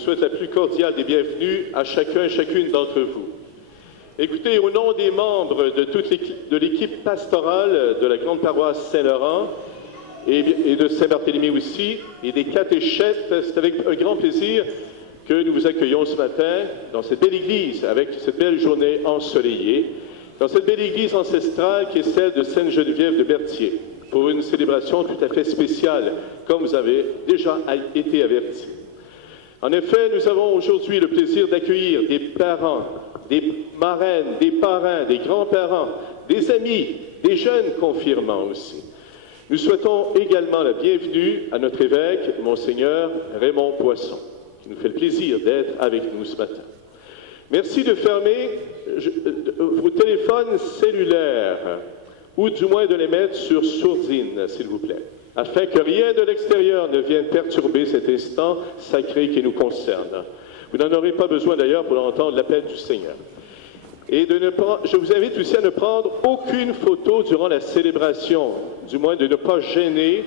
souhaite la plus cordiale des bienvenues à chacun et chacune d'entre vous. Écoutez, au nom des membres de l'équipe pastorale de la grande paroisse Saint-Laurent et de Saint-Barthélemy aussi, et des catéchètes, c'est avec un grand plaisir que nous vous accueillons ce matin dans cette belle église, avec cette belle journée ensoleillée, dans cette belle église ancestrale qui est celle de Sainte-Geneviève de Berthier, pour une célébration tout à fait spéciale, comme vous avez déjà été avertis. En effet, nous avons aujourd'hui le plaisir d'accueillir des parents, des marraines, des parrains, des grands-parents, des amis, des jeunes confirmants aussi. Nous souhaitons également la bienvenue à notre évêque, Monseigneur Raymond Poisson, qui nous fait le plaisir d'être avec nous ce matin. Merci de fermer vos téléphones cellulaires, ou du moins de les mettre sur sourdine, s'il vous plaît, afin que rien de l'extérieur ne vienne perturber cet instant sacré qui nous concerne. Vous n'en aurez pas besoin d'ailleurs pour entendre l'appel du Seigneur. Et je vous invite aussi à ne prendre aucune photo durant la célébration, du moins de ne pas gêner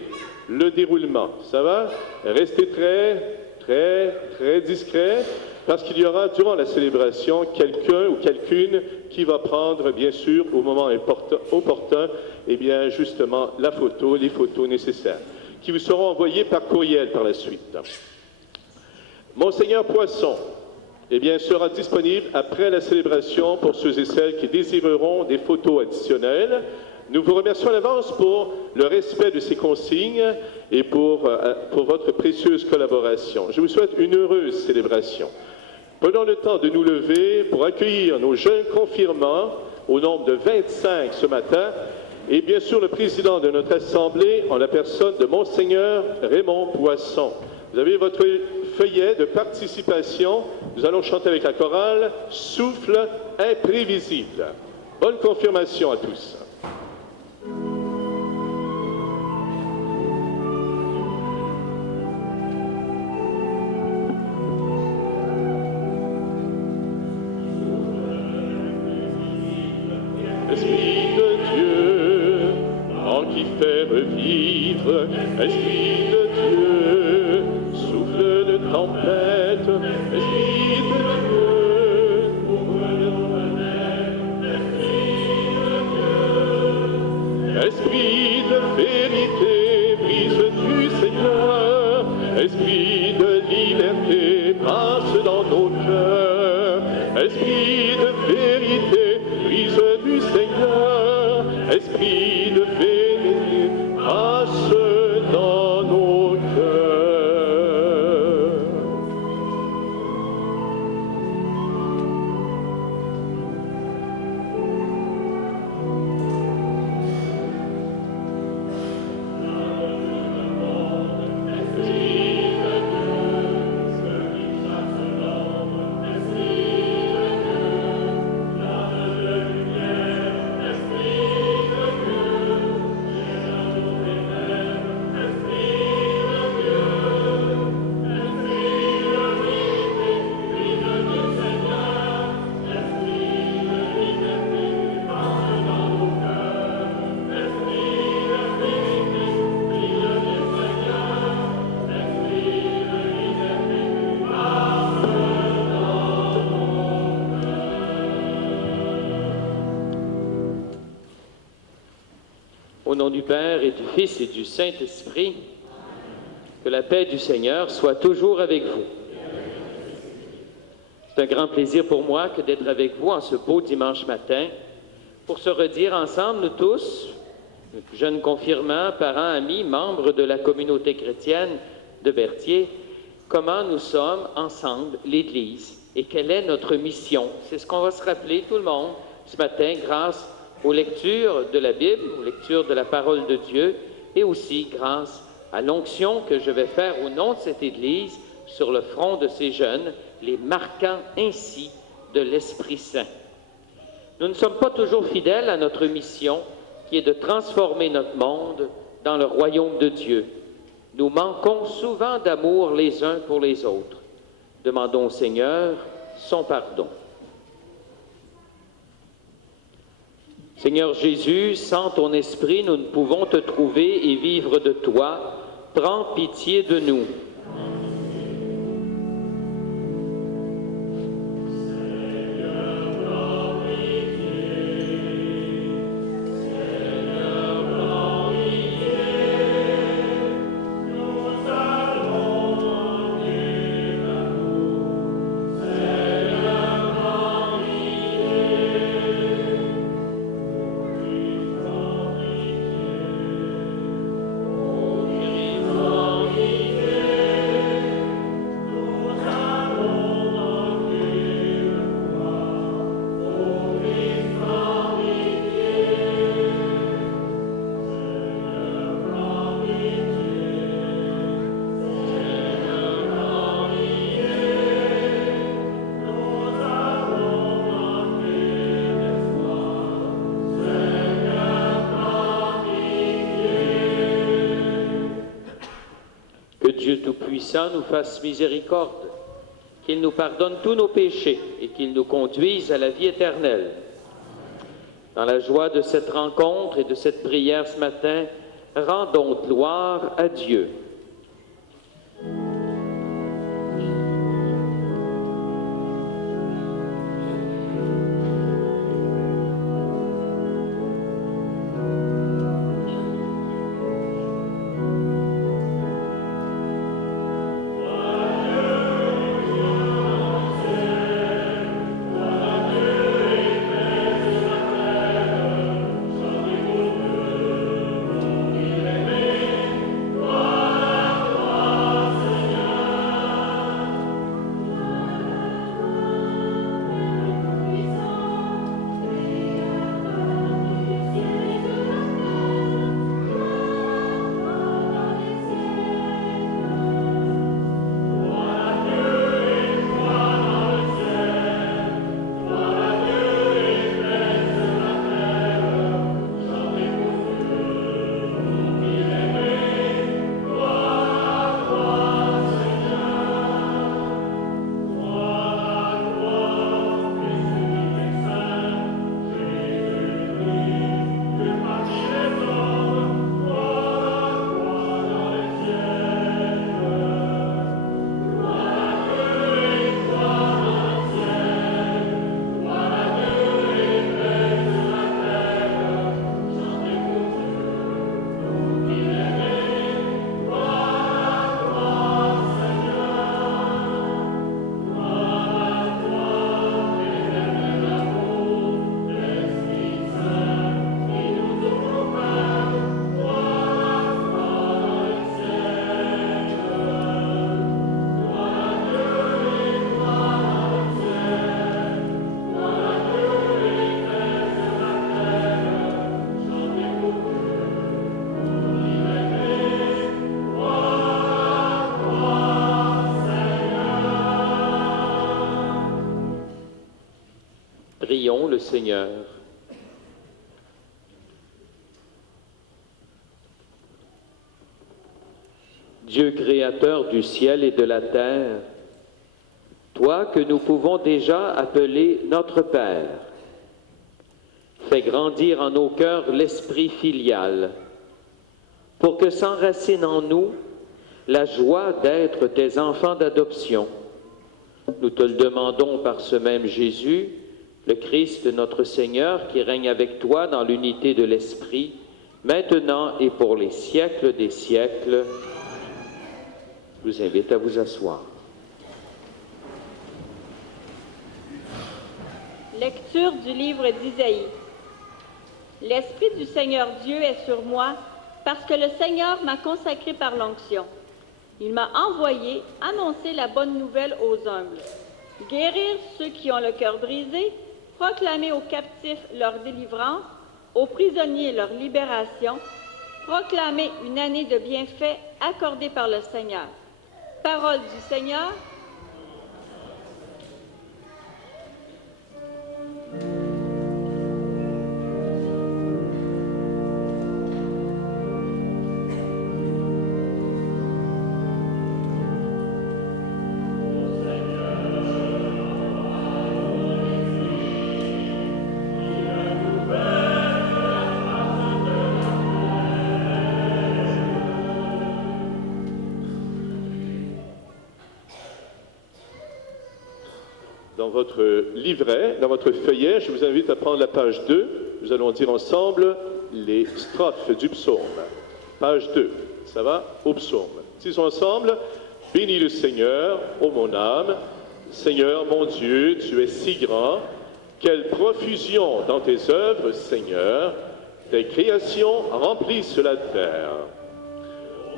le déroulement. Ça va? Restez très discret, parce qu'il y aura durant la célébration quelqu'un ou quelqu'une qui va prendre, bien sûr, au moment opportun, eh bien, justement, les photos nécessaires, qui vous seront envoyées par courriel par la suite. Monseigneur Poisson, eh bien, sera disponible après la célébration pour ceux et celles qui désireront des photos additionnelles. Nous vous remercions à l'avance pour le respect de ces consignes et pour votre précieuse collaboration. Je vous souhaite une heureuse célébration. Prenons le temps de nous lever pour accueillir nos jeunes confirmants, au nombre de 25 ce matin, et bien sûr le président de notre assemblée en la personne de Monseigneur Raymond Poisson. Vous avez votre feuillet de participation. Nous allons chanter avec la chorale « Souffle imprévisible ». Bonne confirmation à tous. Esprit de Dieu, en qui fait revivre, Esprit de Dieu, souffle de tempête, Esprit de Dieu, ouvre nos fenêtres, Esprit de vérité, brise du Seigneur, Esprit de liberté, passe dans nos cœurs, Esprit de vérité, brise du Seigneur, Esprit de vérité, passe dans nos cœurs. Au nom du Père et du Fils et du Saint-Esprit, que la paix du Seigneur soit toujours avec vous. C'est un grand plaisir pour moi que d'être avec vous en ce beau dimanche matin pour se redire ensemble, nous tous, jeunes confirmants, parents, amis, membres de la communauté chrétienne de Berthier, comment nous sommes ensemble, l'Église, et quelle est notre mission. C'est ce qu'on va se rappeler, tout le monde, ce matin, grâce aux lectures de la Bible, aux lectures de la parole de Dieu, et aussi grâce à l'onction que je vais faire au nom de cette Église sur le front de ces jeunes, les marquant ainsi de l'Esprit Saint. Nous ne sommes pas toujours fidèles à notre mission, qui est de transformer notre monde dans le royaume de Dieu. Nous manquons souvent d'amour les uns pour les autres. Demandons au Seigneur son pardon. Seigneur Jésus, sans ton esprit, nous ne pouvons te trouver et vivre de toi. Prends pitié de nous. Tout-Puissant nous fasse miséricorde, qu'il nous pardonne tous nos péchés et qu'il nous conduise à la vie éternelle. Dans la joie de cette rencontre et de cette prière ce matin, rendons gloire à Dieu. Prions le Seigneur. Dieu créateur du ciel et de la terre, toi que nous pouvons déjà appeler notre Père, fais grandir en nos cœurs l'esprit filial, pour que s'enracine en nous la joie d'être tes enfants d'adoption. Nous te le demandons par ce même Jésus, le Christ notre Seigneur, qui règne avec toi dans l'unité de l'Esprit, maintenant et pour les siècles des siècles. Je vous invite à vous asseoir. Lecture du livre d'Isaïe. L'Esprit du Seigneur Dieu est sur moi, parce que le Seigneur m'a consacré par l'onction. Il m'a envoyé annoncer la bonne nouvelle aux humbles, guérir ceux qui ont le cœur brisé, proclamer aux captifs leur délivrance, aux prisonniers leur libération, proclamer une année de bienfaits accordée par le Seigneur. Parole du Seigneur. Dans votre livret, dans votre feuillet, je vous invite à prendre la page 2. Nous allons dire ensemble les strophes du psaume. Page 2, ça va? Au psaume. Disons ensemble, « Bénis le Seigneur, ô mon âme. Seigneur, mon Dieu, tu es si grand. Quelle profusion dans tes œuvres, Seigneur. Tes créations remplissent la terre.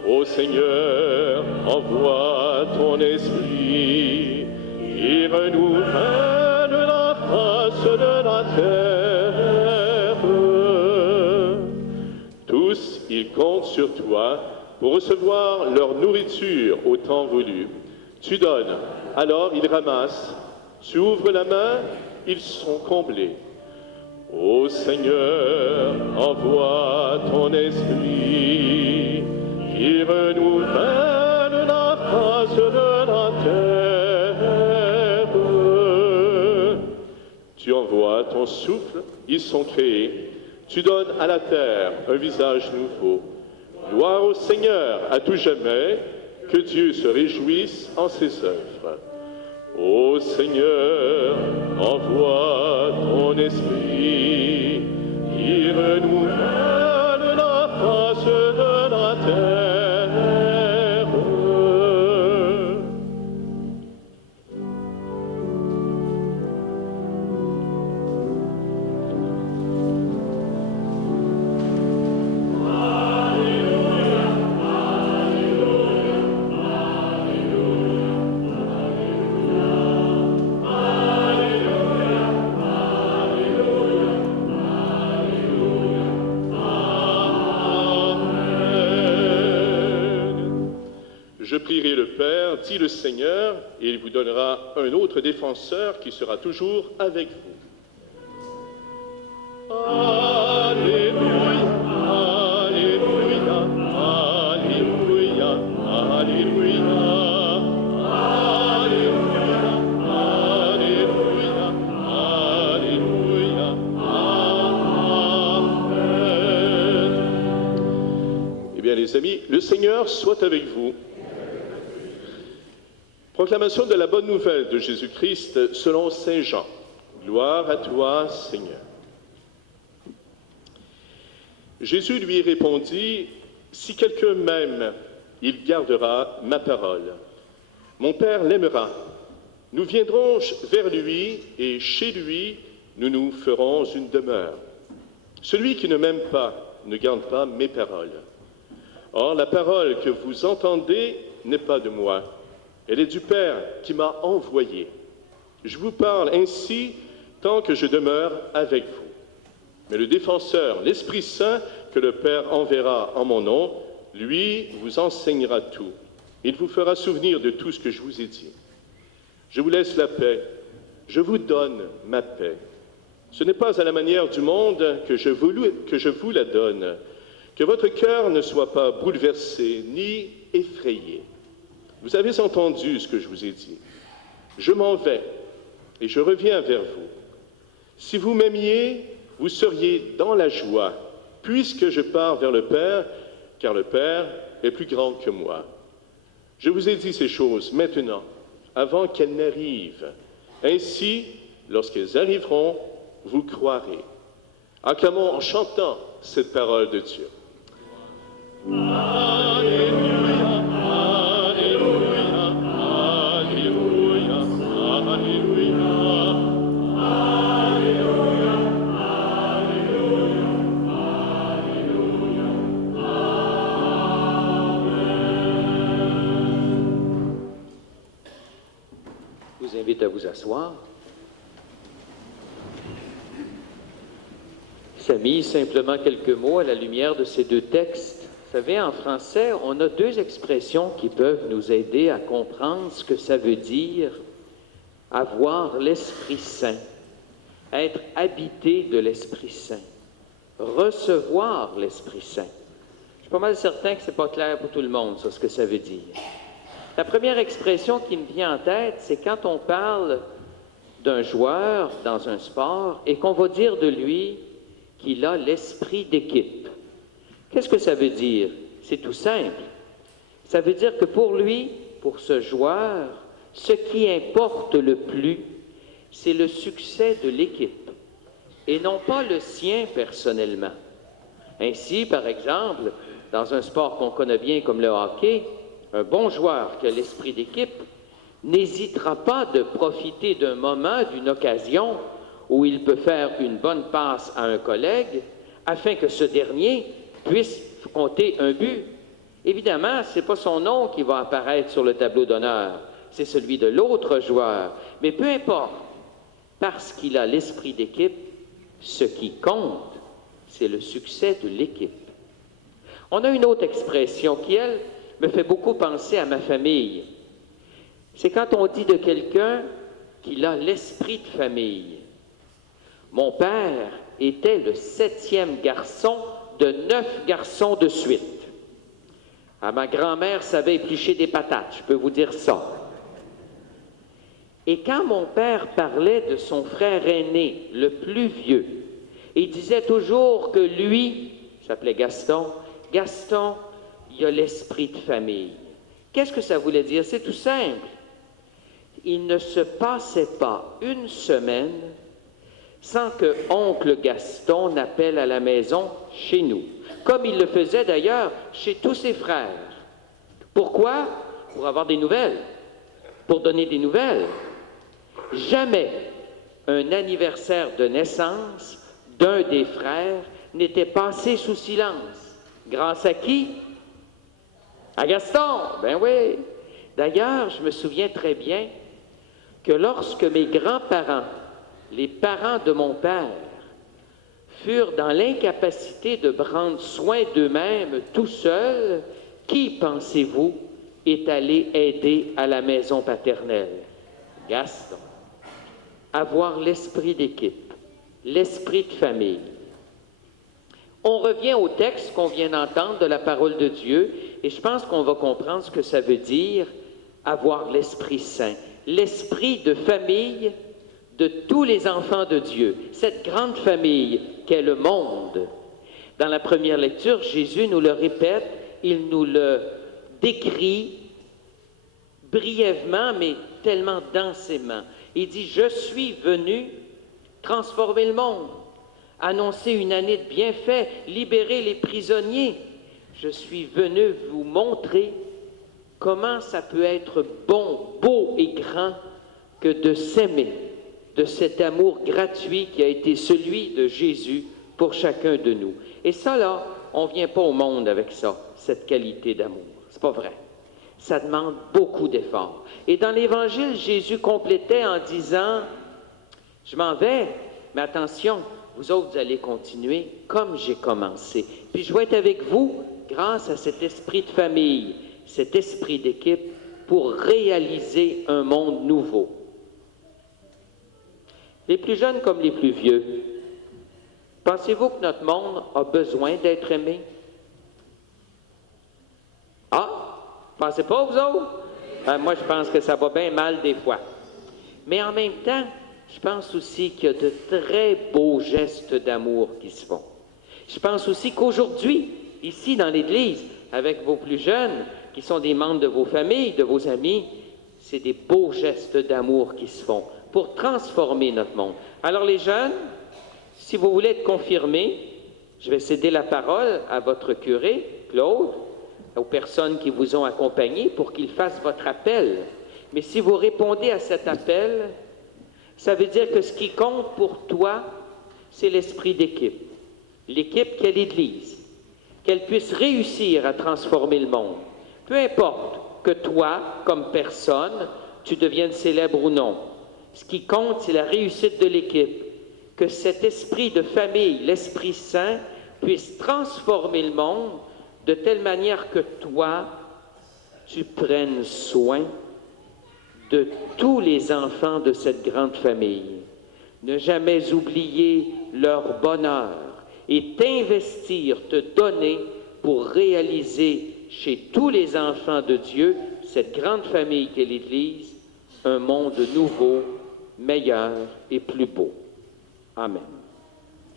Ô Seigneur, envoie ton esprit. Il renouvelle la face de la terre. Tous, ils comptent sur toi pour recevoir leur nourriture au temps voulu. Tu donnes, alors ils ramassent. Tu ouvres la main, ils sont comblés. Ô Seigneur, envoie ton esprit qui renouvelle la face de la terre. Tu envoies ton souffle, ils sont créés. Tu donnes à la terre un visage nouveau. Gloire au Seigneur à tout jamais, que Dieu se réjouisse en ses œuvres. Ô Seigneur, envoie ton esprit, il renouvelle la face de la terre. Je prierai le Père, dit le Seigneur, et il vous donnera un autre défenseur qui sera toujours avec vous. Alléluia, Alléluia, Alléluia, Alléluia, Alléluia, Alléluia, Alléluia, Amen. Eh bien, les amis, le Seigneur soit avec vous. Proclamation de la bonne nouvelle de Jésus-Christ selon saint Jean. Gloire à toi, Seigneur. Jésus lui répondit, « Si quelqu'un m'aime, il gardera ma parole. Mon Père l'aimera. Nous viendrons vers lui et chez lui, nous nous ferons une demeure. Celui qui ne m'aime pas ne garde pas mes paroles. Or, la parole que vous entendez n'est pas de moi. Elle est du Père qui m'a envoyé. Je vous parle ainsi tant que je demeure avec vous. Mais le défenseur, l'Esprit Saint, que le Père enverra en mon nom, lui vous enseignera tout. Il vous fera souvenir de tout ce que je vous ai dit. Je vous laisse la paix. Je vous donne ma paix. Ce n'est pas à la manière du monde que je vous la donne. Que votre cœur ne soit pas bouleversé ni effrayé. Vous avez entendu ce que je vous ai dit. Je m'en vais et je reviens vers vous. Si vous m'aimiez, vous seriez dans la joie, puisque je pars vers le Père, car le Père est plus grand que moi. Je vous ai dit ces choses maintenant, avant qu'elles n'arrivent. Ainsi, lorsqu'elles arriveront, vous croirez. Acclamons en chantant cette parole de Dieu. Alléluia. Je vous invite à vous asseoir. Samy, simplement quelques mots à la lumière de ces deux textes. Vous savez, en français, on a deux expressions qui peuvent nous aider à comprendre ce que ça veut dire avoir l'Esprit Saint, être habité de l'Esprit Saint, recevoir l'Esprit Saint. Je suis pas mal certain que ce n'est pas clair pour tout le monde, ça, ce que ça veut dire. La première expression qui me vient en tête, c'est quand on parle d'un joueur dans un sport et qu'on va dire de lui qu'il a l'esprit d'équipe. Qu'est-ce que ça veut dire? C'est tout simple. Ça veut dire que pour lui, pour ce joueur, ce qui importe le plus, c'est le succès de l'équipe et non pas le sien personnellement. Ainsi, par exemple, dans un sport qu'on connaît bien comme le hockey, un bon joueur qui a l'esprit d'équipe n'hésitera pas de profiter d'un moment, d'une occasion où il peut faire une bonne passe à un collègue afin que ce dernier puisse compter un but. Évidemment, ce n'est pas son nom qui va apparaître sur le tableau d'honneur, c'est celui de l'autre joueur. Mais peu importe, parce qu'il a l'esprit d'équipe, ce qui compte, c'est le succès de l'équipe. On a une autre expression qui, elle, me fait beaucoup penser à ma famille. C'est quand on dit de quelqu'un qu'il a l'esprit de famille. Mon père était le 7e garçon de 9 garçons de suite. Ah, ma grand-mère savait éplucher des patates, je peux vous dire ça. Et quand mon père parlait de son frère aîné, le plus vieux, il disait toujours que lui, il s'appelait Gaston, Gaston, il a l'esprit de famille. Qu'est-ce que ça voulait dire? C'est tout simple. Il ne se passait pas une semaine sans que oncle Gaston n'appelle à la maison chez nous, comme il le faisait d'ailleurs chez tous ses frères. Pourquoi? Pour avoir des nouvelles, pour donner des nouvelles. Jamais un anniversaire de naissance d'un des frères n'était passé sous silence. Grâce à qui? À Gaston, ben oui. D'ailleurs, je me souviens très bien que lorsque mes grands-parents, les parents de mon père, furent dans l'incapacité de prendre soin d'eux-mêmes tout seuls, qui, pensez-vous, est allé aider à la maison paternelle? Gaston. Avoir l'esprit d'équipe, l'esprit de famille. On revient au texte qu'on vient d'entendre de la parole de Dieu, et je pense qu'on va comprendre ce que ça veut dire, avoir l'Esprit Saint, l'esprit de famille de tous les enfants de Dieu, cette grande famille qu'est le monde. Dans la première lecture, Jésus nous le répète, il nous le décrit brièvement, mais tellement densément. Il dit, je suis venu transformer le monde, annoncer une année de bienfaits, libérer les prisonniers. Je suis venu vous montrer comment ça peut être bon, beau et grand que de s'aimer, de cet amour gratuit qui a été celui de Jésus pour chacun de nous. Et ça, là, on ne vient pas au monde avec ça, cette qualité d'amour. C'est pas vrai. Ça demande beaucoup d'efforts. Et dans l'Évangile, Jésus complétait en disant, « Je m'en vais, mais attention, vous autres, vous allez continuer comme j'ai commencé. Puis je vais être avec vous grâce à cet esprit de famille, cet esprit d'équipe pour réaliser un monde nouveau. » Les plus jeunes comme les plus vieux, pensez-vous que notre monde a besoin d'être aimé? Ah, pensez pas vous autres? Moi, je pense que ça va bien mal des fois. Mais en même temps, je pense aussi qu'il y a de très beaux gestes d'amour qui se font. Je pense aussi qu'aujourd'hui, ici dans l'Église, avec vos plus jeunes, qui sont des membres de vos familles, de vos amis, c'est des beaux gestes d'amour qui se font pour transformer notre monde. Alors les jeunes, si vous voulez être confirmés, je vais céder la parole à votre curé, Claude, aux personnes qui vous ont accompagnés pour qu'ils fassent votre appel. Mais si vous répondez à cet appel, ça veut dire que ce qui compte pour toi, c'est l'esprit d'équipe. L'équipe qu'est l'Église. Qu'elle puisse réussir à transformer le monde. Peu importe que toi, comme personne, tu deviennes célèbre ou non. Ce qui compte, c'est la réussite de l'équipe. Que cet esprit de famille, l'Esprit Saint, puisse transformer le monde de telle manière que toi, tu prennes soin de tous les enfants de cette grande famille. Ne jamais oublier leur bonheur et t'investir, te donner pour réaliser chez tous les enfants de Dieu, cette grande famille qu'est l'Église, un monde nouveau, meilleur et plus beau. Amen.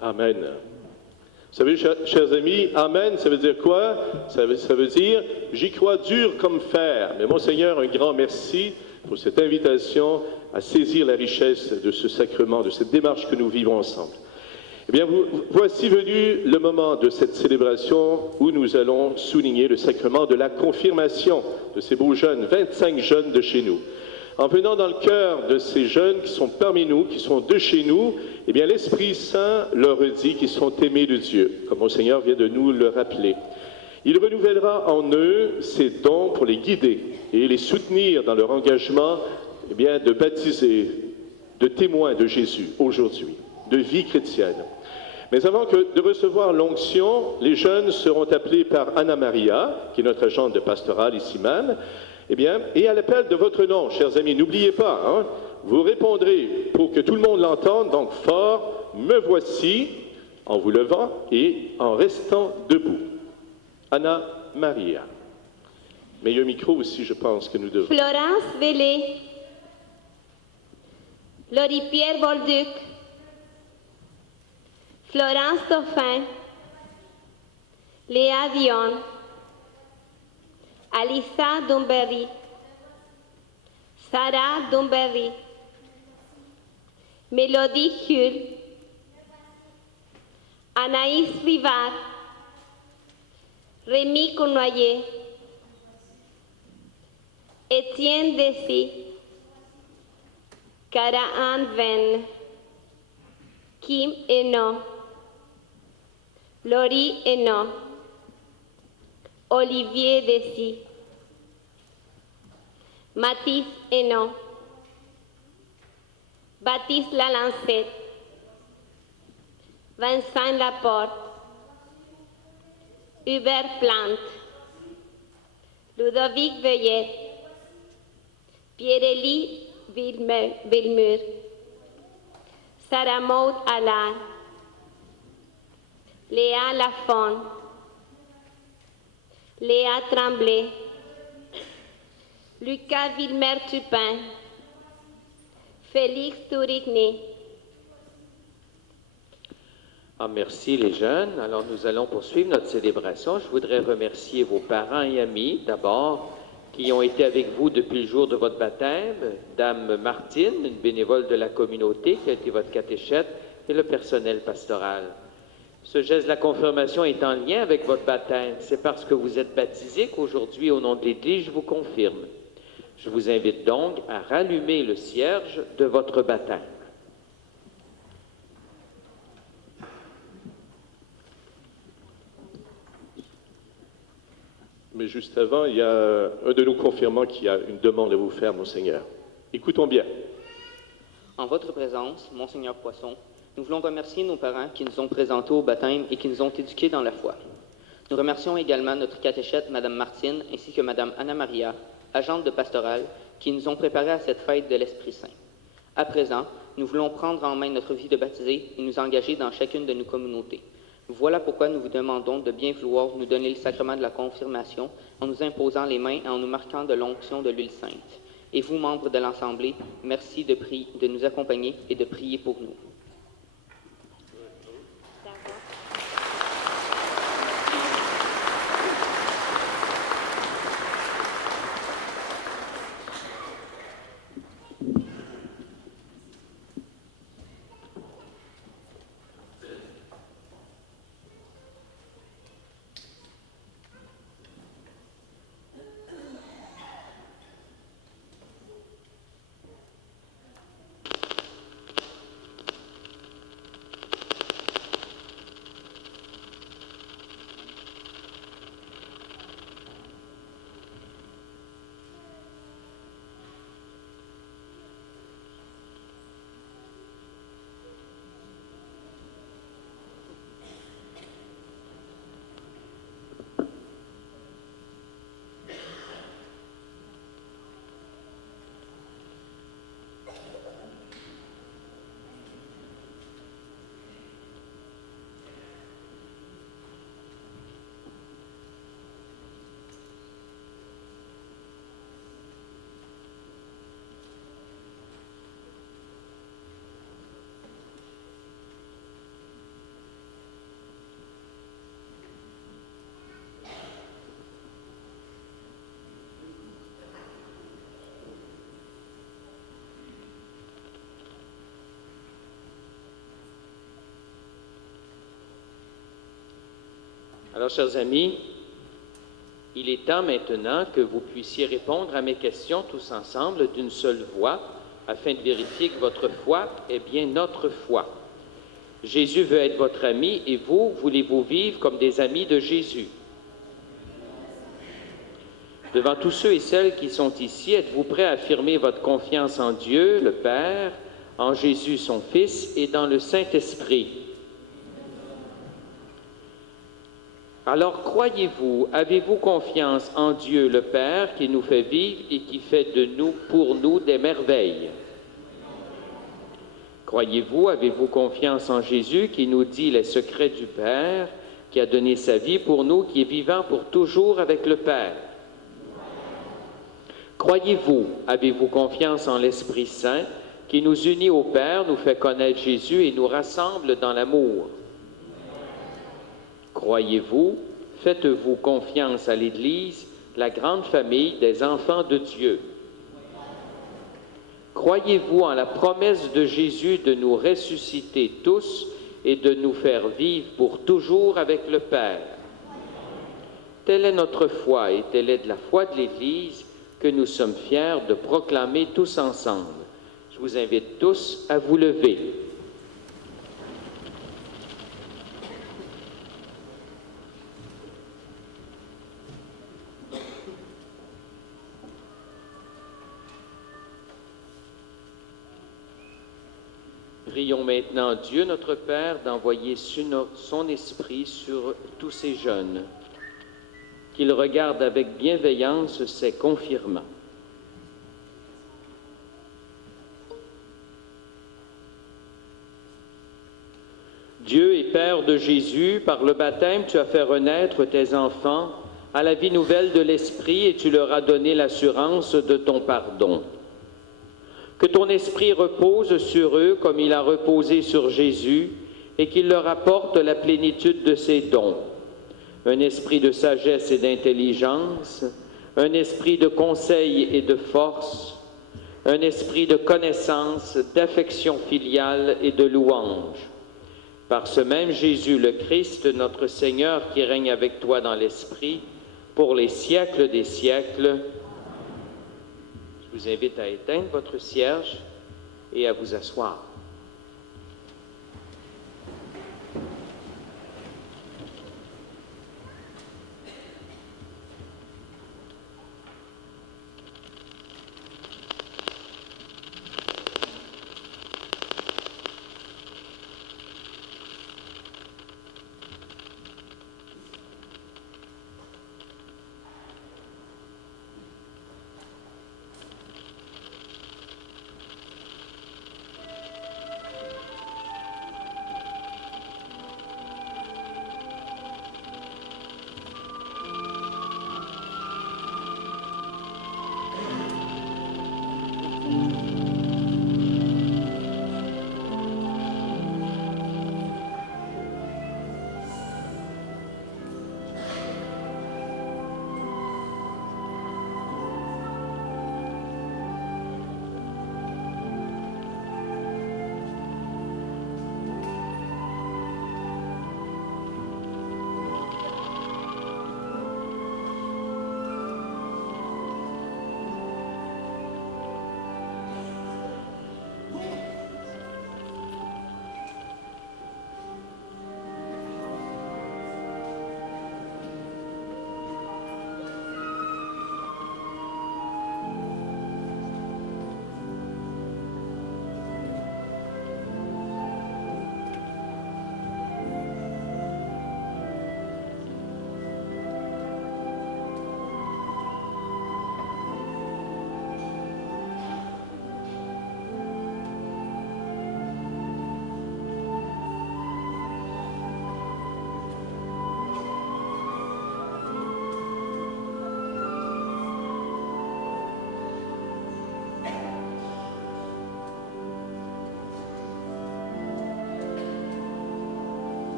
Amen. Vous savez, chers amis, Amen, ça veut dire quoi? Ça veut dire, j'y crois dur comme fer. Mais mon Seigneur, un grand merci pour cette invitation à saisir la richesse de ce sacrement, de cette démarche que nous vivons ensemble. Eh bien, voici venu le moment de cette célébration où nous allons souligner le sacrement de la confirmation de ces beaux jeunes, 25 jeunes de chez nous. En venant dans le cœur de ces jeunes qui sont parmi nous, qui sont de chez nous, eh bien, l'Esprit Saint leur dit qu'ils sont aimés de Dieu, comme mon Seigneur vient de nous le rappeler. Il renouvellera en eux ses dons pour les guider et les soutenir dans leur engagement, eh bien, de baptiser, de témoins de Jésus aujourd'hui, de vie chrétienne. Mais avant de recevoir l'onction, les jeunes seront appelés par Anna Maria, qui est notre agente de pastorale ici même, eh bien, et à l'appel de votre nom, chers amis, n'oubliez pas, hein, vous répondrez pour que tout le monde l'entende, donc fort, me voici, en vous levant et en restant debout. Anna Maria. Mais il y a un micro aussi, je pense, que nous devons. Florence Vélé, Laurie-Pierre Bolduc, Florence Dauphin, Léa Dion, Alissa Dumberry, Sarah Dumberry, Mélodie Hull, Anaïs Rivard, Rémi Cournoyer, Étienne Dessy, Cara-Anne Venn, Kim Eno, Laurie Eno, Olivier Dessy, Mathis Eno, Baptiste Lalancette, Vincent Laporte, Hubert Plante, Ludovic Veuillet, Pierre-Élie Villemur, Sarah Maud Allard, Léa Lafon, Léa Tremblay, Lucas Villemer-Tupin, Félix Tourigny. Merci les jeunes. Alors nous allons poursuivre notre célébration. Je voudrais remercier vos parents et amis d'abord qui ont été avec vous depuis le jour de votre baptême, Dame Martine, une bénévole de la communauté qui a été votre catéchète, et le personnel pastoral. Ce geste de la confirmation est en lien avec votre baptême. C'est parce que vous êtes baptisé qu'aujourd'hui, au nom de l'Église, je vous confirme. Je vous invite donc à rallumer le cierge de votre baptême. Mais juste avant, il y a un de nos confirmants qui a une demande à vous faire, Monseigneur. Écoutons bien. En votre présence, Monseigneur Poisson, nous voulons remercier nos parents qui nous ont présentés au baptême et qui nous ont éduqués dans la foi. Nous remercions également notre catéchète, Madame Martine, ainsi que Madame Anna Maria, agente de pastorale, qui nous ont préparés à cette fête de l'Esprit Saint. À présent, nous voulons prendre en main notre vie de baptisés et nous engager dans chacune de nos communautés. Voilà pourquoi nous vous demandons de bien vouloir nous donner le sacrement de la confirmation en nous imposant les mains et en nous marquant de l'onction de l'huile sainte. Et vous, membres de l'Assemblée, merci de nous accompagner et de prier pour nous. Alors, chers amis, il est temps maintenant que vous puissiez répondre à mes questions tous ensemble d'une seule voix, afin de vérifier que votre foi est bien notre foi. Jésus veut être votre ami et vous, voulez-vous vivre comme des amis de Jésus? Devant tous ceux et celles qui sont ici, êtes-vous prêts à affirmer votre confiance en Dieu, le Père, en Jésus, son Fils, et dans le Saint-Esprit? Alors, croyez-vous, avez-vous confiance en Dieu, le Père, qui nous fait vivre et qui fait de nous, pour nous, des merveilles? Croyez-vous, avez-vous confiance en Jésus, qui nous dit les secrets du Père, qui a donné sa vie pour nous, qui est vivant pour toujours avec le Père? Croyez-vous, avez-vous confiance en l'Esprit Saint qui nous unit au Père, nous fait connaître Jésus et nous rassemble dans l'amour? Croyez-vous, faites-vous confiance à l'Église, la grande famille des enfants de Dieu? Croyez-vous en la promesse de Jésus de nous ressusciter tous et de nous faire vivre pour toujours avec le Père? Telle est notre foi et telle est la foi de l'Église que nous sommes fiers de proclamer tous ensemble. Je vous invite tous à vous lever. Prions maintenant Dieu notre Père d'envoyer son esprit sur tous ces jeunes, qu'il regarde avec bienveillance ses confirmants. Dieu et Père de Jésus, par le baptême, tu as fait renaître tes enfants à la vie nouvelle de l'Esprit et tu leur as donné l'assurance de ton pardon. Que ton esprit repose sur eux comme il a reposé sur Jésus et qu'il leur apporte la plénitude de ses dons. Un esprit de sagesse et d'intelligence, un esprit de conseil et de force, un esprit de connaissance, d'affection filiale et de louange. Par ce même Jésus le Christ, notre Seigneur, qui règne avec toi dans l'Esprit, pour les siècles des siècles. Je vous invite à éteindre votre cierge et à vous asseoir.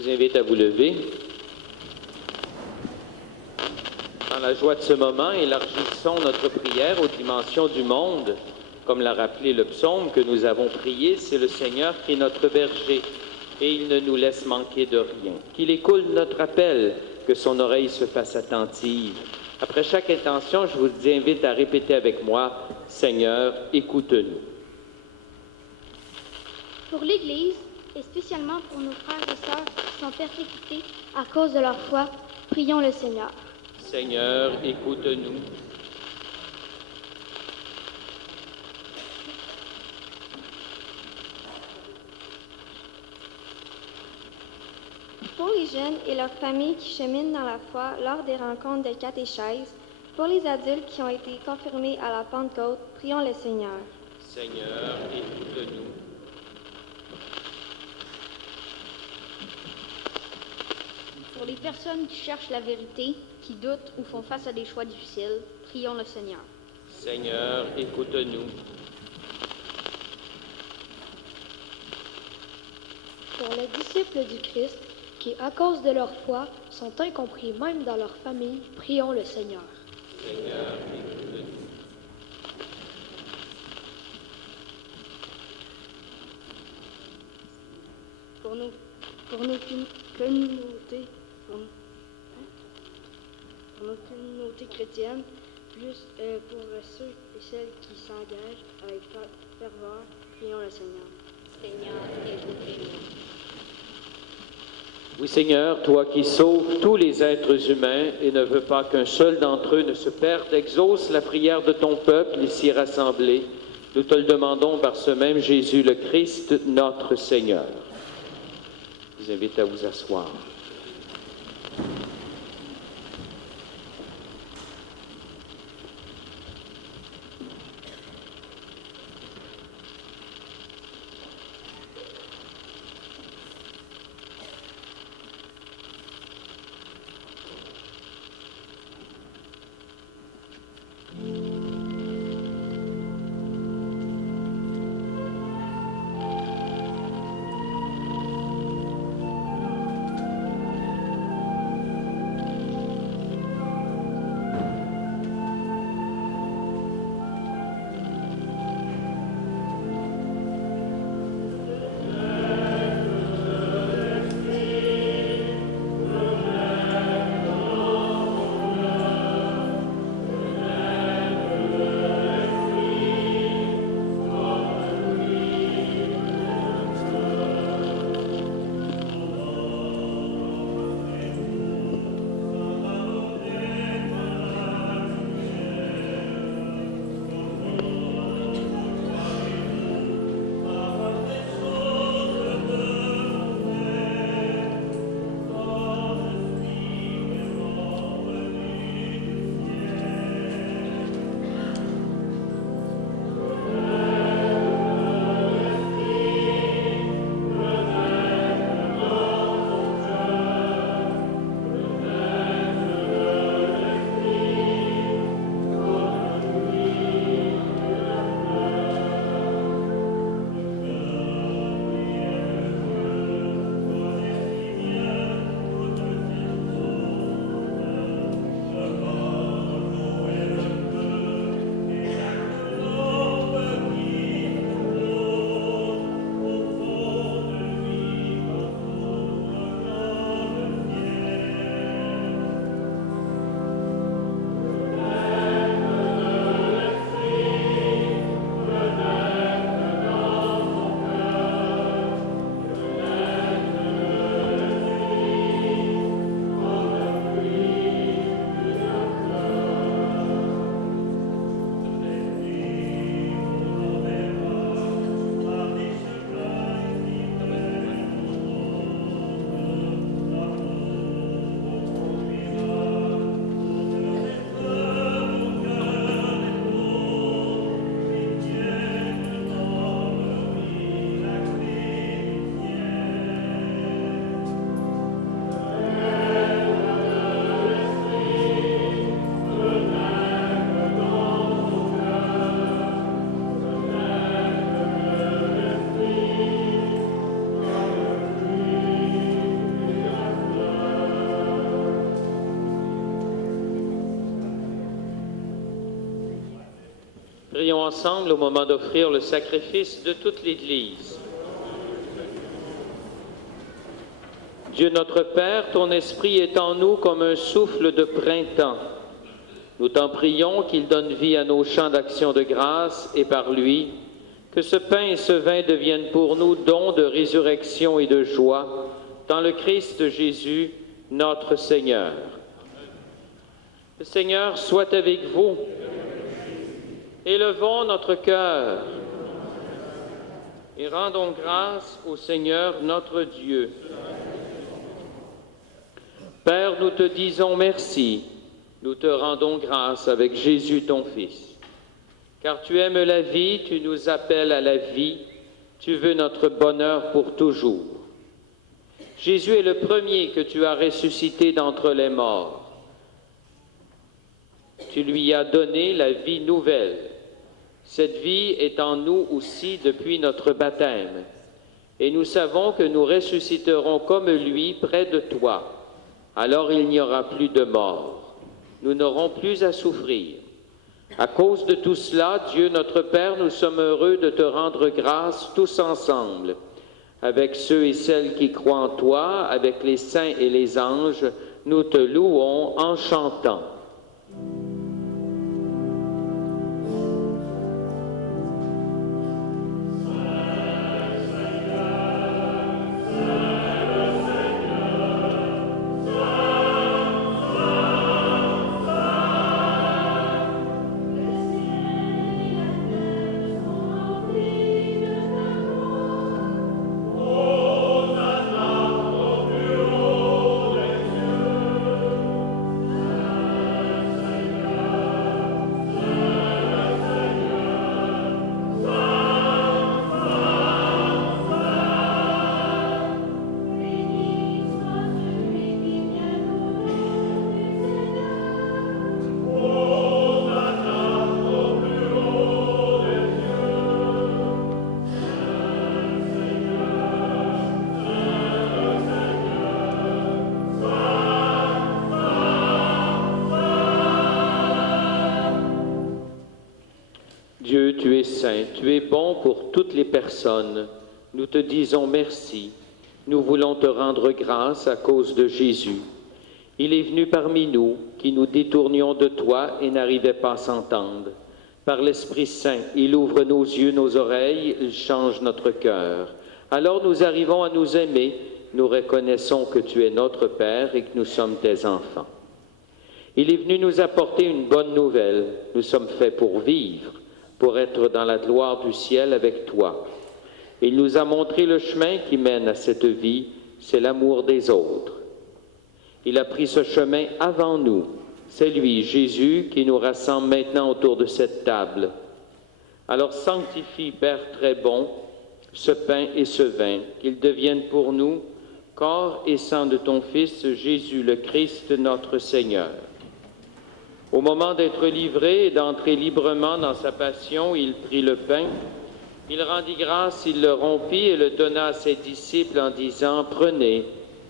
Je vous invite à vous lever. Dans la joie de ce moment, élargissons notre prière aux dimensions du monde. Comme l'a rappelé le psaume que nous avons prié, c'est le Seigneur qui est notre berger et il ne nous laisse manquer de rien. Qu'il écoute notre appel, que son oreille se fasse attentive. Après chaque intention, je vous invite à répéter avec moi, « Seigneur, écoute-nous ». Pour l'Église, et spécialement pour nos frères et sœurs qui sont persécutés à cause de leur foi, prions le Seigneur. Seigneur, écoute-nous. Pour les jeunes et leurs familles qui cheminent dans la foi lors des rencontres de catéchèse, pour les adultes qui ont été confirmés à la Pentecôte, prions le Seigneur. Seigneur, écoute-nous. Pour les personnes qui cherchent la vérité, qui doutent ou font face à des choix difficiles, prions le Seigneur. Seigneur, écoute-nous. Pour les disciples du Christ, qui, à cause de leur foi, sont incompris même dans leur famille, prions le Seigneur. Seigneur, écoute-nous. Pour nos communautés, pour nos communautés chrétiennes, plus pour ceux et celles qui s'engagent avec ferveur, prions le Seigneur. Seigneur, écoutez-nous. Oui, Seigneur, toi qui sauves tous les êtres humains et ne veux pas qu'un seul d'entre eux ne se perde, exauce la prière de ton peuple ici rassemblé. Nous te le demandons par ce même Jésus le Christ, notre Seigneur. Je vous invite à vous asseoir. Prions ensemble au moment d'offrir le sacrifice de toute l'Église. Dieu notre Père, ton esprit est en nous comme un souffle de printemps. Nous t'en prions qu'il donne vie à nos chants d'action de grâce et par lui, que ce pain et ce vin deviennent pour nous dons de résurrection et de joie dans le Christ Jésus, notre Seigneur. Le Seigneur soit avec vous. Élevons notre cœur et rendons grâce au Seigneur notre Dieu. Père, nous te disons merci, nous te rendons grâce avec Jésus ton Fils. Car tu aimes la vie, tu nous appelles à la vie, tu veux notre bonheur pour toujours. Jésus est le premier que tu as ressuscité d'entre les morts. Tu lui as donné la vie nouvelle. Cette vie est en nous aussi depuis notre baptême. Et nous savons que nous ressusciterons comme lui près de toi. Alors il n'y aura plus de mort. Nous n'aurons plus à souffrir. À cause de tout cela, Dieu notre Père, nous sommes heureux de te rendre grâce tous ensemble, avec ceux et celles qui croient en toi, avec les saints et les anges, nous te louons en chantant. Dieu, tu es saint, tu es bon pour toutes les personnes. Nous te disons merci. Nous voulons te rendre grâce à cause de Jésus. Il est venu parmi nous, qui nous détournions de toi et n'arrivaient pas à s'entendre. Par l'Esprit Saint, il ouvre nos yeux, nos oreilles, il change notre cœur. Alors nous arrivons à nous aimer, nous reconnaissons que tu es notre Père et que nous sommes tes enfants. Il est venu nous apporter une bonne nouvelle. Nous sommes faits pour vivre, pour être dans la gloire du ciel avec toi. Il nous a montré le chemin qui mène à cette vie, c'est l'amour des autres. Il a pris ce chemin avant nous. C'est lui, Jésus, qui nous rassemble maintenant autour de cette table. Alors sanctifie, Père très bon, ce pain et ce vin, qu'ils deviennent pour nous corps et sang de ton Fils, Jésus le Christ, notre Seigneur. Au moment d'être livré et d'entrer librement dans sa passion, il prit le pain, il rendit grâce, il le rompit et le donna à ses disciples en disant « Prenez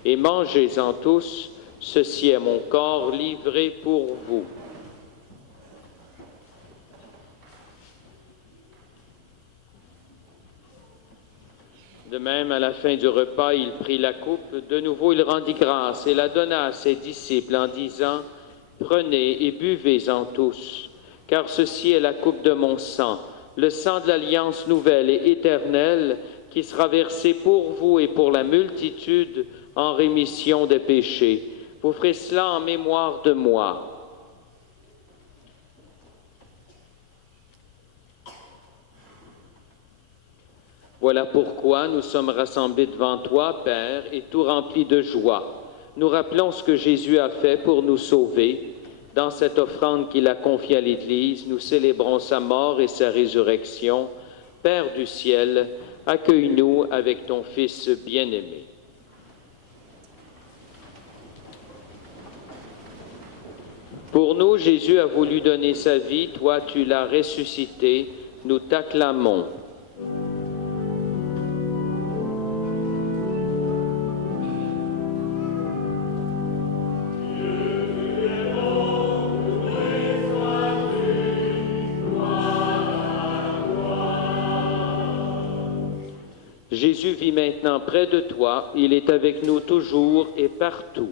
et mangez-en tous, ceci est mon corps livré pour vous. » De même, à la fin du repas, il prit la coupe, de nouveau il rendit grâce et la donna à ses disciples en disant « Prenez et buvez-en tous, car ceci est la coupe de mon sang, le sang de l'alliance nouvelle et éternelle qui sera versé pour vous et pour la multitude en rémission des péchés. Vous ferez cela en mémoire de moi. » Voilà pourquoi nous sommes rassemblés devant toi, Père, et tout remplis de joie. Nous rappelons ce que Jésus a fait pour nous sauver. Dans cette offrande qu'il a confiée à l'Église, nous célébrons sa mort et sa résurrection. Père du ciel, accueille-nous avec ton Fils bien-aimé. Pour nous, Jésus a voulu donner sa vie, toi tu l'as ressuscité, nous t'acclamons. Jésus vit maintenant près de toi, il est avec nous toujours et partout.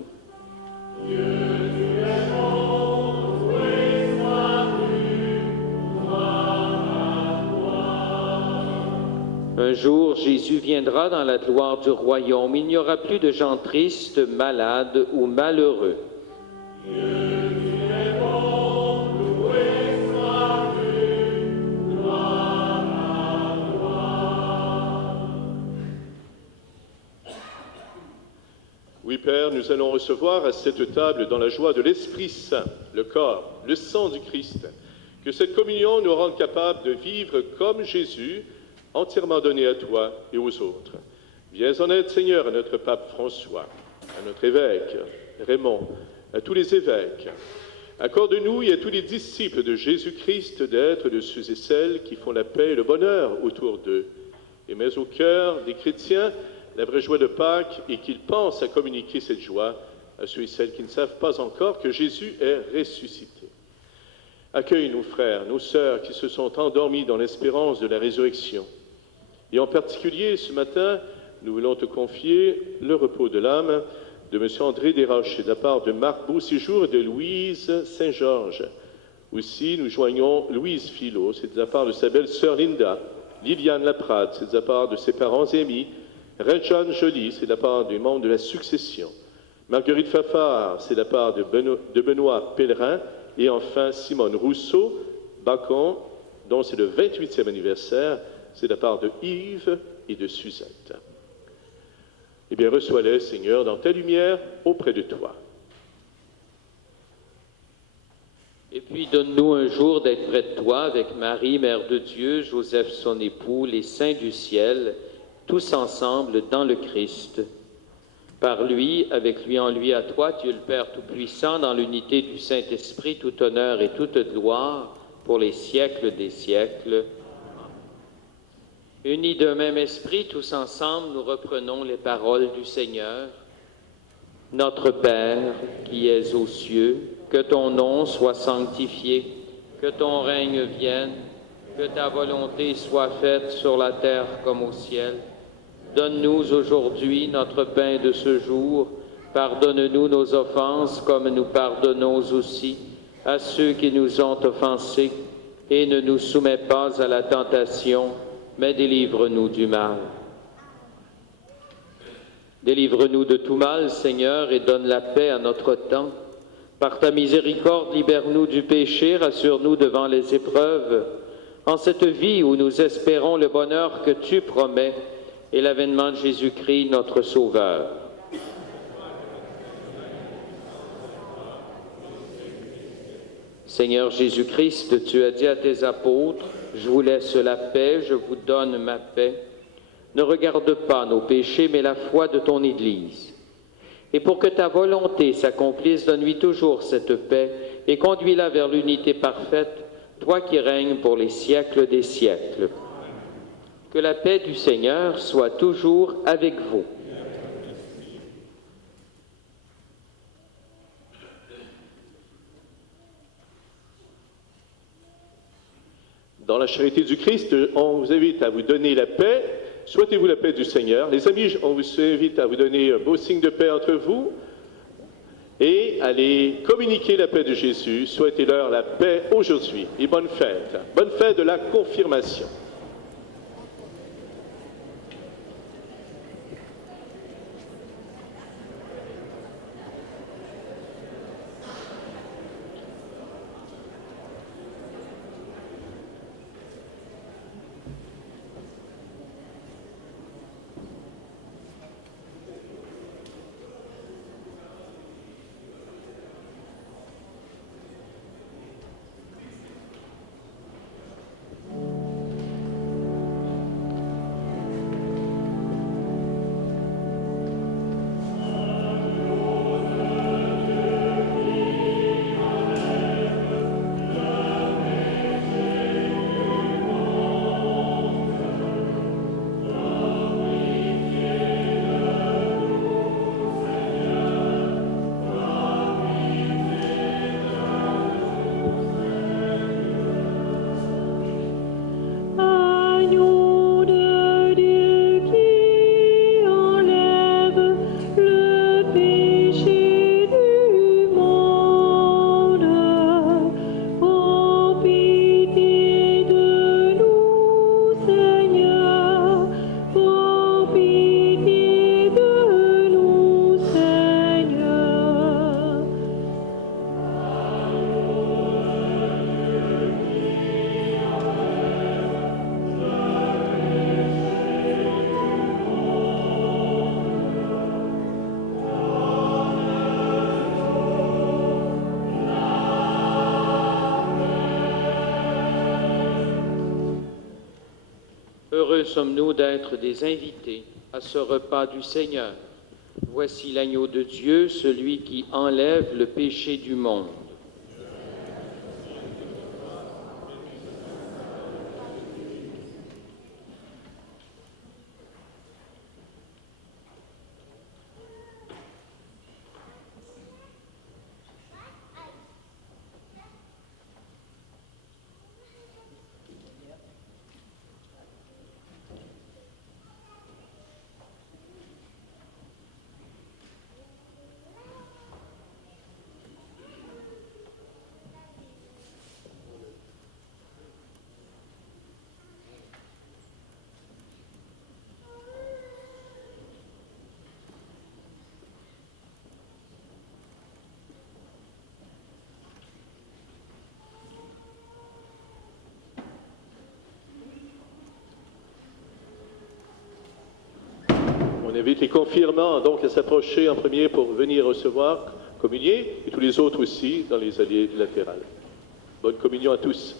Un jour, Jésus viendra dans la gloire du royaume. Il n'y aura plus de gens tristes, malades ou malheureux. Oui, Père, nous allons recevoir à cette table, dans la joie de l'Esprit Saint, le corps, le sang du Christ. Que cette communion nous rende capables de vivre comme Jésus, entièrement donné à toi et aux autres. Viens en aide, Seigneur, à notre pape François, à notre évêque Raymond, à tous les évêques. Accorde-nous et à tous les disciples de Jésus-Christ d'être de ceux et celles qui font la paix et le bonheur autour d'eux. Et mets au cœur des chrétiens la vraie joie de Pâques et qu'ils pensent à communiquer cette joie à ceux et celles qui ne savent pas encore que Jésus est ressuscité. Accueille nos frères, nos sœurs qui se sont endormis dans l'espérance de la résurrection. Et en particulier, ce matin, nous voulons te confier le repos de l'âme de M. André Desroches, de la part de Marc Beauséjour et de Louise Saint-Georges. Aussi, nous joignons Louise Philo, c'est de la part de sa belle-sœur Linda, Liliane Laprade, c'est de la part de ses parents et amis, Reine Joly, c'est de la part des membres de la succession, Marguerite Fafard, c'est de la part de Benoît Pellerin, et enfin Simone Rousseau, Bacon, dont c'est le 28e anniversaire, c'est de la part de Yves et de Suzette. Eh bien, reçois-les, Seigneur, dans ta lumière auprès de toi. Et puis, donne-nous un jour d'être près de toi avec Marie, Mère de Dieu, Joseph, son époux, les saints du ciel, tous ensemble dans le Christ. Par lui, avec lui en lui, à toi, Dieu le Père Tout-Puissant, dans l'unité du Saint-Esprit, tout honneur et toute gloire, pour les siècles des siècles. Unis d'un même esprit, tous ensemble, nous reprenons les paroles du Seigneur. Notre Père, qui es aux cieux, que ton nom soit sanctifié, que ton règne vienne, que ta volonté soit faite sur la terre comme au ciel. Donne-nous aujourd'hui notre pain de ce jour. Pardonne-nous nos offenses comme nous pardonnons aussi à ceux qui nous ont offensés. Et ne nous soumets pas à la tentation, mais délivre-nous du mal. Délivre-nous de tout mal, Seigneur, et donne la paix à notre temps. Par ta miséricorde, libère-nous du péché, rassure-nous devant les épreuves. En cette vie où nous espérons le bonheur que tu promets et l'avènement de Jésus-Christ, notre Sauveur. Seigneur Jésus-Christ, tu as dit à tes apôtres, « Je vous laisse la paix, je vous donne ma paix. Ne regarde pas nos péchés, mais la foi de ton Église. Et pour que ta volonté s'accomplisse, donne-lui toujours cette paix et conduis-la vers l'unité parfaite, toi qui règnes pour les siècles des siècles. » Que la paix du Seigneur soit toujours avec vous. Dans la charité du Christ, on vous invite à vous donner la paix. Souhaitez-vous la paix du Seigneur. Les amis, on vous invite à vous donner un beau signe de paix entre vous et allez communiquer la paix de Jésus. Souhaitez-leur la paix aujourd'hui et bonne fête. Bonne fête de la confirmation. sommes-nous d'être des invités à ce repas du Seigneur. Voici l'agneau de Dieu, celui qui enlève le péché du monde. On invite les confirmants donc à s'approcher en premier pour venir recevoir, communier, et tous les autres aussi dans les allées latérales. Bonne communion à tous.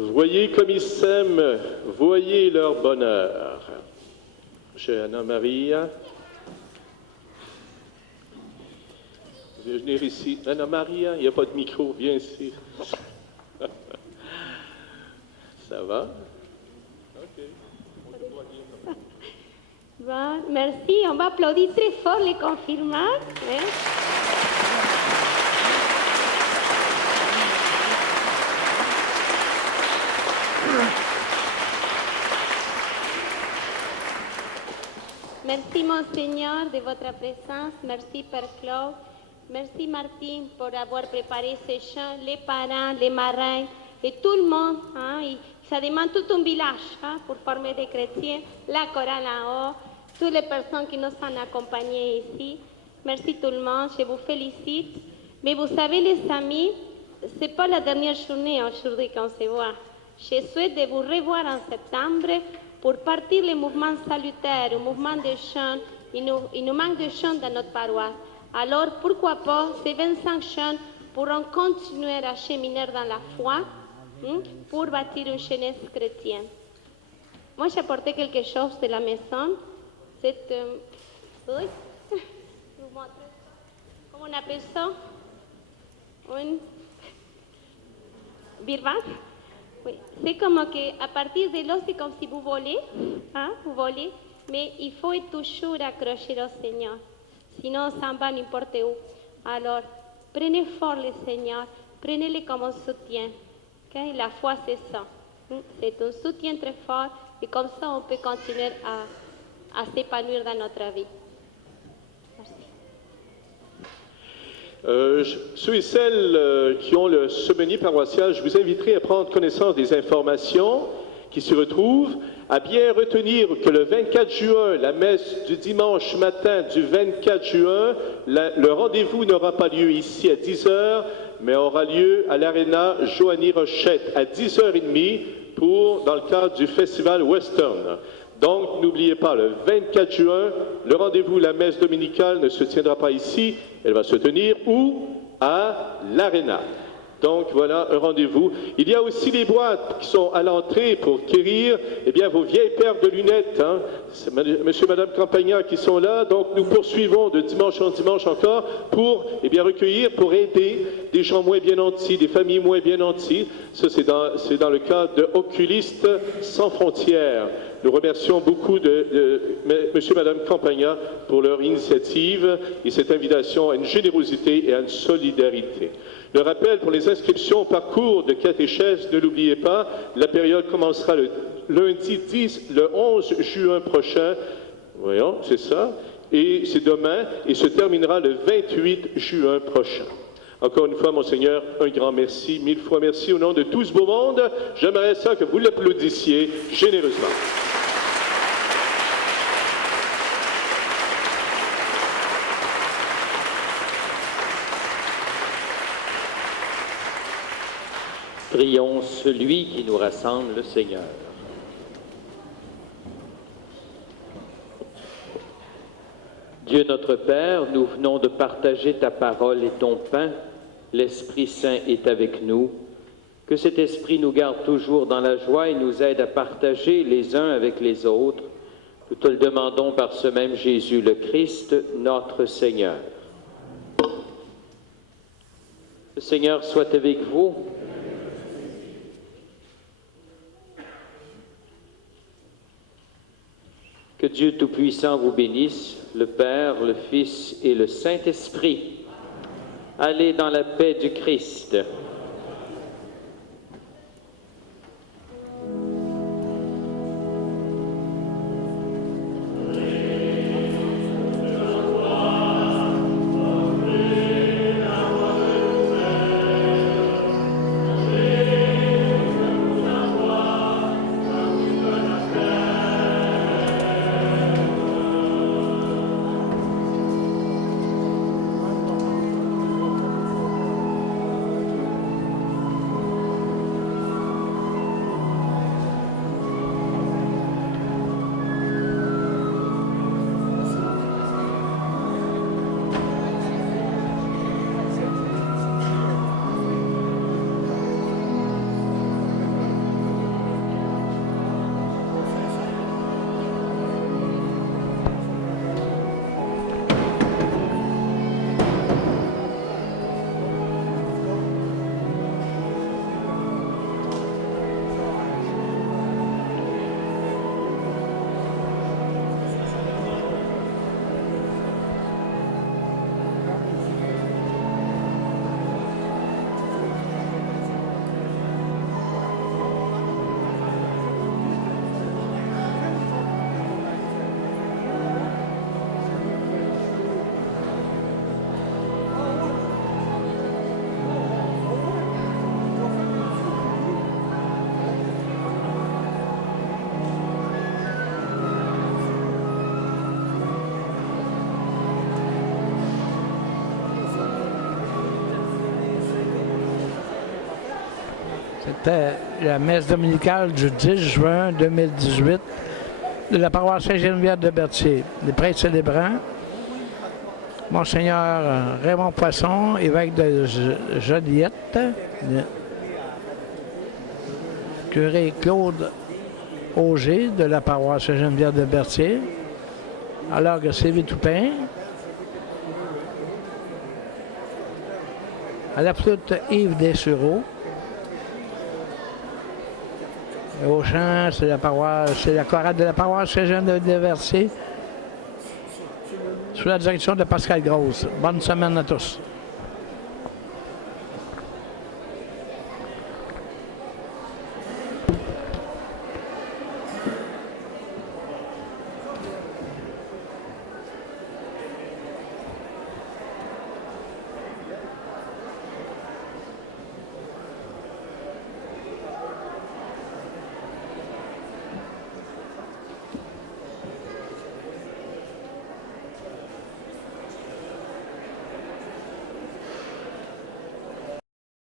Voyez comme ils s'aiment, voyez leur bonheur. Chère Anna Maria, viens venir ici. Anna Maria, il n'y a pas de micro, viens ici. Ça va? OK. Bon, merci. On va applaudir très fort les confirmants. Merci, Monseigneur, de votre présence. Merci, Père Claude. Merci, Martine, pour avoir préparé ces chants, les parents, les marraines et tout le monde. Hein, ils Ça demande tout un village hein, pour former des chrétiens, la chorale en haut, toutes les personnes qui nous ont accompagnés ici. Merci tout le monde, je vous félicite. Mais vous savez les amis, ce n'est pas la dernière journée aujourd'hui qu'on se voit. Je souhaite de vous revoir en septembre pour partir le mouvement salutaire, le mouvement des jeunes. Il nous manque de jeunes dans notre paroisse. Alors pourquoi pas, ces 25 jeunes pourront continuer à cheminer dans la foi pour bâtir une jeunesse chrétienne. Moi, j'ai apporté quelque chose de la maison. C'est comment on appelle ça? Un birban? Oui. C'est comme que à partir de là, c'est comme si vous volez, hein, vous volez, mais il faut être toujours accroché au Seigneur. Sinon, on s'en va n'importe où. Alors, prenez fort le Seigneur, prenez-le comme un soutien. Okay? La foi, c'est ça. C'est un soutien très fort et comme ça, on peut continuer à s'épanouir dans notre vie. Merci. Ceux et celles qui ont le semenier paroissial, je vous inviterai à prendre connaissance des informations qui s'y retrouvent, à bien retenir que le 24 juin, la messe du dimanche matin du 24 juin, le rendez-vous n'aura pas lieu ici à 10h, mais aura lieu à l'Arena Joanie Rochette à 10h30 dans le cadre du festival Western. Donc, n'oubliez pas, le 24 juin, le rendez-vous, la messe dominicale ne se tiendra pas ici, elle va se tenir où? À l'Arena. Donc, voilà un rendez-vous. Il y a aussi des boîtes qui sont à l'entrée pour quérir vos vieilles paires de lunettes. Hein. C'est monsieur et madame Campagna qui sont là. Donc, nous poursuivons de dimanche en dimanche encore pour recueillir, pour aider des gens moins bien nantis, des familles moins bien nantis. Ça, c'est dans le cadre de Oculistes sans frontières. Nous remercions beaucoup monsieur et madame Campagna pour leur initiative et cette invitation à une générosité et à une solidarité. Le rappel pour les inscriptions au parcours de catéchèse, ne l'oubliez pas, la période commencera le lundi 11 juin prochain, voyons, c'est ça, et c'est demain, et se terminera le 28 juin prochain. Encore une fois, Monseigneur, un grand merci, 1000 fois merci au nom de tout ce beau monde. J'aimerais ça que vous l'applaudissiez généreusement. Prions celui qui nous rassemble, le Seigneur. Dieu notre Père, nous venons de partager ta parole et ton pain. L'Esprit Saint est avec nous. Que cet Esprit nous garde toujours dans la joie et nous aide à partager les uns avec les autres. Nous te le demandons par ce même Jésus le Christ, notre Seigneur. Le Seigneur soit avec vous. Que Dieu Tout-Puissant vous bénisse, le Père, le Fils et le Saint-Esprit. Allez dans la paix du Christ. C'était la messe dominicale du 10 juin 2018 de la paroisse Sainte-Geneviève de Berthier. Les prêtres célébrants, Monseigneur Raymond Poisson, évêque de Joliette, curé Claude Auger de la paroisse Sainte-Geneviève de Berthier, alors que Sylvie Toupin, à la flûte Yves Dessureau, et au chant, c'est la chorale de la paroisse Sainte-Geneviève de Berthier, sous la direction de Pascal Grosse. Bonne semaine à tous.